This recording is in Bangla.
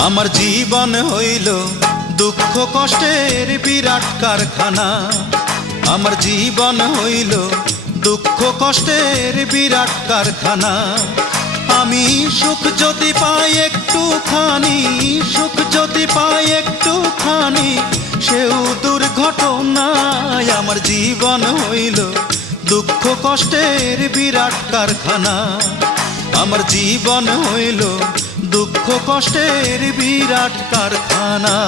আমার জীবন হইল দুঃখ কষ্টের বিরাট কারখানা। আমার জীবন হইল দুঃখ কষ্টের বিরাট কারখানা। আমি সুখ যদি পাই একটুখানি, সুখ যদি পাই একটুখানি, সেও দুর্ঘটনায়। আমার জীবন হইল দুঃখ কষ্টের বিরাট কারখানা। আমার জীবন হইল দুঃখ কষ্টের বিরাট কারখানা।